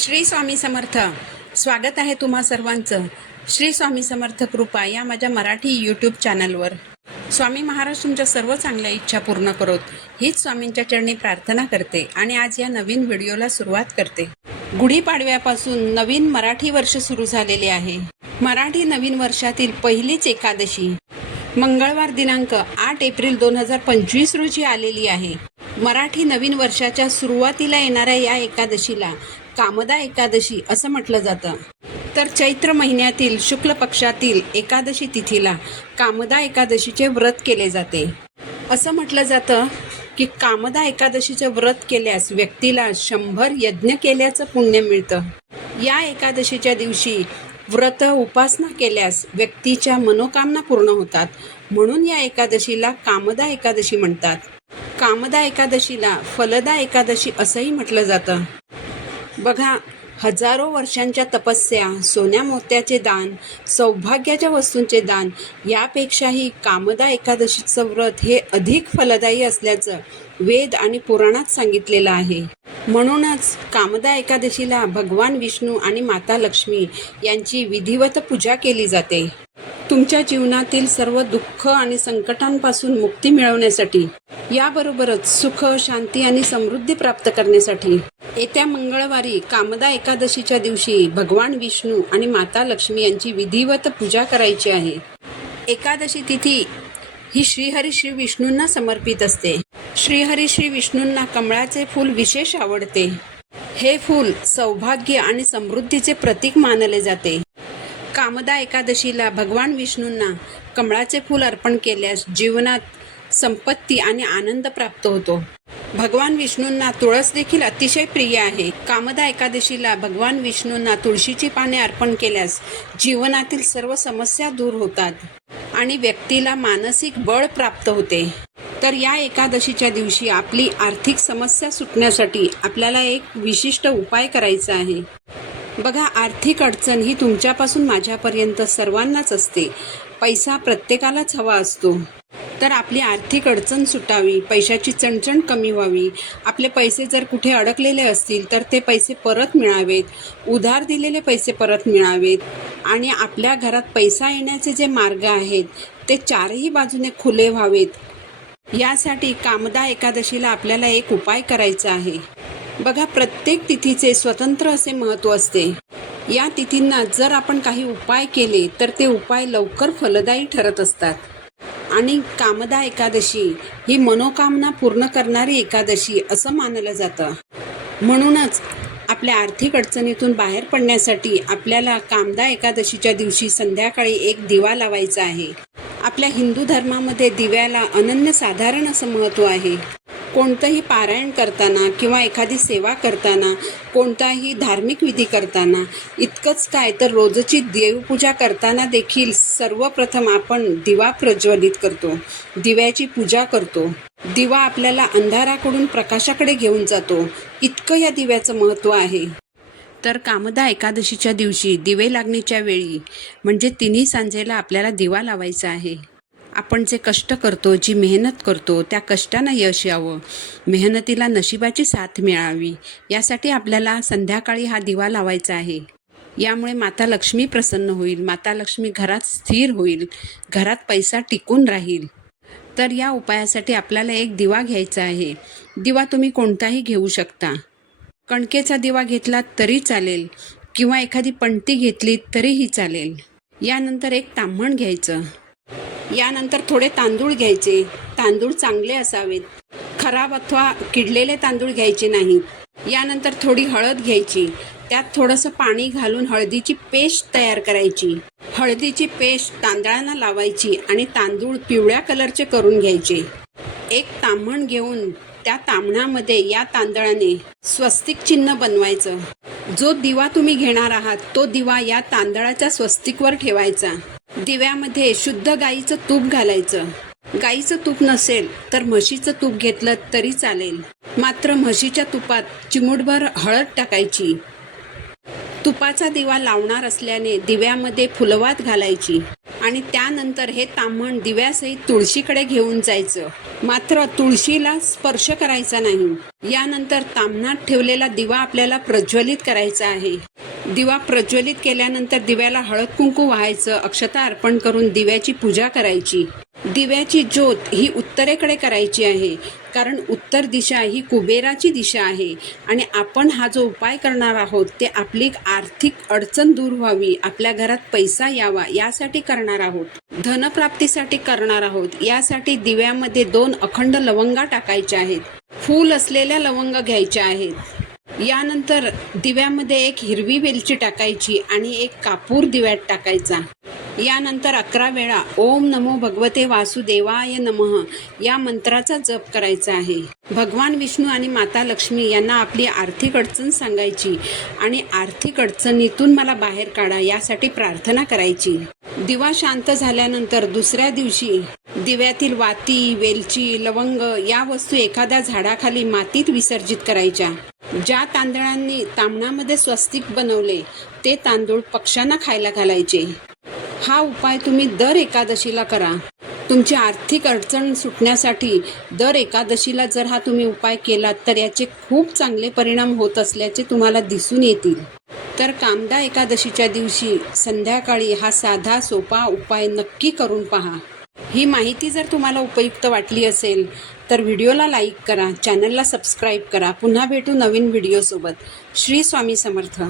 श्री स्वामी समर्थ. स्वागत आहे तुम्हा सर्वांचं. श्री स्वामी समर्थ कृपा या माझ्या मराठी यूट्यूब चॅनलवर स्वामी महाराज तुमच्या सर्व चांगल्या इच्छा पूर्ण करोत. हीच स्वामींच्या चरणी प्रार्थना करते आणि आज या नवीन व्हिडिओला सुरुवात करते. गुढीपाडव्यापासून नवीन मराठी वर्ष सुरू झालेले आहे. मराठी नवीन वर्षातील पहिलीच एकादशी. मंगळवार दिनांक आठ एप्रिल दोन हजार पंचवीस रोजी आलेली आहे. मराठी नवीन वर्षाच्या सुरुवातीला येणाऱ्या या एकादशीला कामदा एकादशी असं म्हटलं जातं. तर चैत्र महिन्यातील शुक्ल पक्षातील एकादशी तिथीला कामदा एकादशीचे व्रत केले जाते. असं म्हटलं जातं की कामदा एकादशीचे व्रत केल्यास व्यक्तीला शंभर यज्ञ केल्याचं पुण्य मिळतं. या एकादशीच्या दिवशी व्रत उपासना केल्यास व्यक्तीच्या मनोकामना पूर्ण होतात. म्हणून या एकादशीला कामदा एकादशी म्हणतात. कामदा एकादशीला फलदा एकादशी असंही म्हटलं जातं. बघा हजारो वर्षांच्या तपस्या सोन्या मोत्याचे दान सौभाग्याच्या वस्तूंचे दान यापेक्षाही कामदा एकादशीचं व्रत हे अधिक फलदायी असल्याचं वेद आणि पुराणात सांगितलेलं आहे. म्हणूनच कामदा एकादशीला भगवान विष्णू आणि माता लक्ष्मी यांची विधिवत पूजा केली जाते. तुमच्या जीवनातील सर्व दुःख आणि संकटांपासून मुक्ती मिळवण्यासाठी याबरोबरच सुख शांती आणि समृद्धी प्राप्त करण्यासाठी येत्या मंगळवारी कामदा एकादशीच्या दिवशी भगवान विष्णू आणि माता लक्ष्मी यांची विधिवत पूजा करायची आहे. एकादशी तिथी ही श्रीहरी श्री विष्णूंना समर्पित असते. श्रीहरी श्री विष्णूंना कमळाचे फूल विशेष आवडते. हे फूल सौभाग्य आणि समृद्धीचे प्रतीक मानले जाते. कामदा एकादशीला भगवान विष्णूंना कमळाचे फूल अर्पण केल्यास जीवनात संपत्ती आणि आनंद प्राप्त होतो. भगवान विष्णूंना तुळस देखील अतिशय प्रिय आहे. कामदा एकादशीला भगवान विष्णूंना तुळशीची पाने अर्पण केल्यास जीवनातील सर्व समस्या दूर होतात आणि व्यक्तीला मानसिक बळ प्राप्त होते. तर या एकादशीच्या दिवशी आपली आर्थिक समस्या सुटण्यासाठी आपल्याला एक विशिष्ट उपाय करायचा आहे. बघा आर्थिक अडचण ही तुमच्यापासून माझ्यापर्यंत सर्वांनाच असते. पैसा प्रत्येकालाच हवा असतो. तर आपली आर्थिक अडचण सुटावी पैशाची चणचण कमी व्हावी. आपले पैसे जर कुठे अडकलेले असतील तर ते पैसे परत मिळावेत. उधार दिलेले पैसे परत मिळावेत. आणि आपल्या घरात पैसा येण्याचे जे मार्ग आहेत ते चारही बाजूने खुले व्हावेत. यासाठी कामदा एकादशीला आपल्याला एक उपाय करायचा आहे. बघा प्रत्येक तिथीचे स्वतंत्र असे महत्त्व असते. या तिथींना जर आपण काही उपाय केले तर ते उपाय लवकर फलदायी ठरत असतात. आणि कामदा एकादशी ही मनोकामना पूर्ण करणारी एकादशी असं मानलं जातं. म्हणूनच आपल्या आर्थिक अडचणीतून बाहेर पडण्यासाठी आपल्याला कामदा एकादशीच्या दिवशी संध्याकाळी एक दिवा लावायचा आहे. आपल्या हिंदू धर्मामध्ये दिव्याला अनन्यसाधारण असं महत्त्व आहे. कोणतंही पारायण करताना किंवा एखादी सेवा करताना कोणताही धार्मिक विधी करताना इतकंच काय तर रोजची देवपूजा करताना देखील सर्वप्रथम आपण दिवा प्रज्वलित करतो. दिव्याची पूजा करतो. दिवा आपल्याला अंधाराकडून प्रकाशाकडे घेऊन जातो. इतकं या दिव्याचं महत्त्व आहे. तर कामदा एकादशीच्या दिवशी दिवे लागणीच्या वेळी म्हणजे तिन्ही सांजेला आपल्याला दिवा लावायचा आहे. आपण जे कष्ट करतो जी मेहनत करतो त्या कष्टानं यश यावं. मेहनतीला नशिबाची साथ मिळावी. यासाठी आपल्याला संध्याकाळी हा दिवा लावायचा आहे. यामुळे माता लक्ष्मी प्रसन्न होईल. माता लक्ष्मी घरात स्थिर होईल. घरात पैसा टिकून राहील. तर या उपायासाठी आपल्याला एक दिवा घ्यायचा आहे. दिवा तुम्ही कोणताही घेऊ शकता. कणकेचा दिवा घेतला तरी चालेल. किंवा एखादी पणती घेतली तरीही चालेल. यानंतर एक ताम्हण घ्यायचं. यानंतर थोडे तांदूळ घ्यायचे. तांदूळ चांगले असावेत. खराब अथवा किडलेले तांदूळ घ्यायचे नाहीत यानंतर थोडी हळद घ्यायची. त्यात थोडंसं पाणी घालून हळदीची पेस्ट तयार करायची. हळदीची पेस्ट तांदळांना लावायची आणि तांदूळ पिवळ्या कलरचे करून घ्यायचे. एक तांबण घेऊन त्या तांबणामध्ये या तांदळाने स्वस्तिक चिन्ह बनवायचं. जो दिवा तुम्ही घेणार आहात तो दिवा या तांदळाच्या स्वस्तिकवर ठेवायचा. दिव्यामध्ये शुद्ध गाईचं तूप घालायचं. गाईचं तूप नसेल तर म्हशीचं तूप घेतलं तरी चालेल. मात्र म्हशीच्या तुपात चिमूटभर हळद टाकायची. तुपाचा दिवा लावणार असल्याने दिव्यामध्ये फुलवात घालायची आणि त्यानंतर हे ताम्हण दिव्यासहित तुळशीकडे घेऊन जायचं. मात्र तुळशीला स्पर्श करायचा नाही. यानंतर ताम्हणात ठेवलेला दिवा आपल्याला प्रज्वलित करायचा आहे. दिवा प्रज्वलित केल्यानंतर दिव्याला हळद कुंकू व्हायचं अक्षता अर्पण करून दिव्याची पूजा करायची. दिव्याची ज्योत ही उत्तरेकडे करायची आहे कारण उत्तर दिशा ही कुबेराची दिशा आहे आणि आपण हा जो उपाय करणार आहोत ते आपली आर्थिक अडचण दूर व्हावी आपल्या घरात पैसा यावा यासाठी करणार आहोत. धनप्राप्तीसाठी करणार आहोत यासाठी दिव्यामध्ये दोन अखंड लवंगा टाकायच्या आहेत. फूल असलेल्या लवंग घ्यायच्या आहेत. यानंतर दिव्यामध्ये एक हिरवी वेलची टाकायची आणि एक कापूर दिव्यात टाकायचा. यानंतर अकरा वेळा ओम नमो भगवते वासुदेवाय नमः या मंत्राचा जप करायचा आहे. भगवान विष्णू आणि माता लक्ष्मी यांना आपली आर्थिक अडचण सांगायची आणि आर्थिक अडचणीतून मला बाहेर काढा यासाठी प्रार्थना करायची. दिवा शांत झाल्यानंतर दुसऱ्या दिवशी दिव्यातील वाती वेलची लवंग या वस्तू एखाद्या झाडाखाली मातीत विसर्जित करायच्या. ज्या तांदळांनी तांबणामध्ये स्वस्तिक बनवले ते तांदूळ पक्ष्यांना खायला घालायचे. हा उपाय तुम्ही दर एकादशीला करा. तुमची आर्थिक अडचण सुटण्यासाठी दर एकादशीला जर हा तुम्ही उपाय केलात तर याचे खूप चांगले परिणाम होत असल्याचे तुम्हाला दिसून येतील. तर कामदा एकादशीच्या दिवशी संध्याकाळी हा साधा सोपा उपाय नक्की करून पहा. ही माहिती जर तुम्हाला उपयुक्त वाटली असेल तर व्हिडिओला लाईक करा चॅनलला सबस्क्राईब करा. पुन्हा भेटू नवीन व्हिडिओसोबत. श्री स्वामी समर्थ.